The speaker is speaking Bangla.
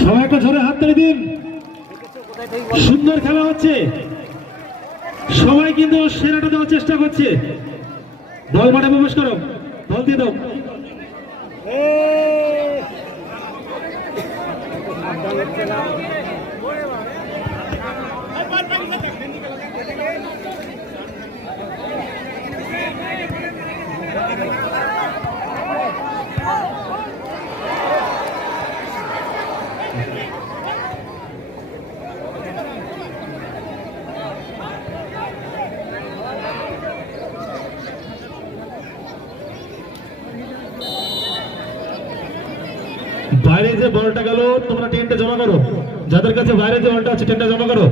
সবাই একটা ঝরে হাত তালি দিন। সুন্দর খেলা হচ্ছে, সবাই কিন্তু সেরাটা দেওয়ার চেষ্টা করছে। বল মাঠে প্রবেশ করো, বল দিয়ে দাও। বাইরে যে বলটা গেল তোমরা টেন্টে জমা করো, যাদের কাছে বাইরে যে বলটা আছে টেন্টে জমা করো।